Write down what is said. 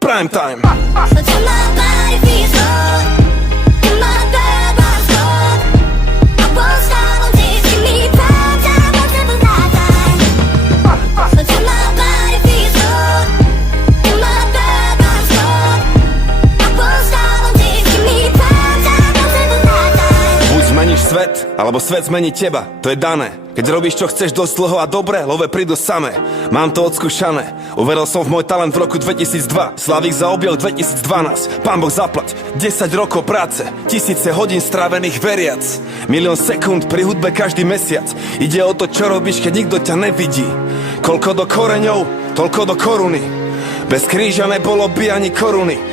Prime time. So till my body feels good, till my blood runs cold, I won't stop until you give me prime time once in a lifetime. So till my body feels good, till my blood runs cold, I won't stop until you give me prime time once in a lifetime. Buď zmeníš svet, alebo svet zmení teba, to je dané. Keď robíš, čo chceš dosť dlho a dobre, love prídu samé. Mám to odskúšané, uveril som v môj talent v roku 2002. Slavík zaobjel 2012, pán Boh zaplať. 10 rokov práce, tisíce hodín strávených veriac, 1 000 000 sekúnd pri hudbe každý mesiac. Ide o to, čo robíš, keď nikto ťa nevidí. Koľko do koreňov, toľko do koruny. Bez kríža nebolo by ani koruny.